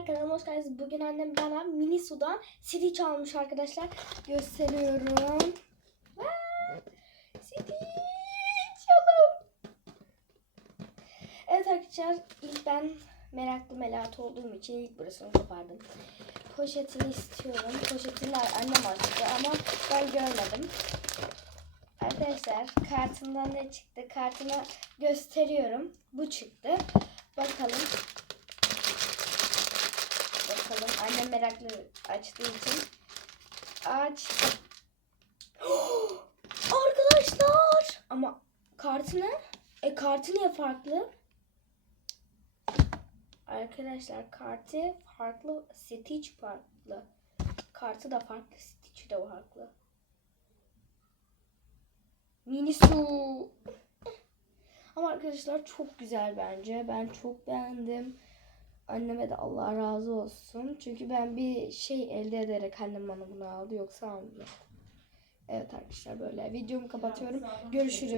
arkadaşlar kanalıma hoş geldiniz. Bugün annem bana mini sudan Stitch almış arkadaşlar. Gösteriyorum. Stitch oğlum. Evet arkadaşlar ilk ben meraklı melat olduğum için ilk burasını kopardım. Poşetini istiyorum. Poşetini annem açtı ama ben görmedim. Arkadaşlar kartından ne çıktı? Kartını gösteriyorum. Bu çıktı. Bakalım. Bakalım. Annem meraklı açtığı için. Açtım. Arkadaşlar. Ama kartı ne? E kartı niye farklı? Arkadaşlar kartı farklı. Stitch farklı. Kartı da farklı. Stitch de farklı. Mini su. Ama arkadaşlar çok güzel bence. Ben çok beğendim. Anneme de Allah razı olsun. Çünkü ben bir şey elde ederek annem bana bunu aldı. Yoksa almıyor. Evet arkadaşlar böyle. Videomu kapatıyorum. Görüşürüz.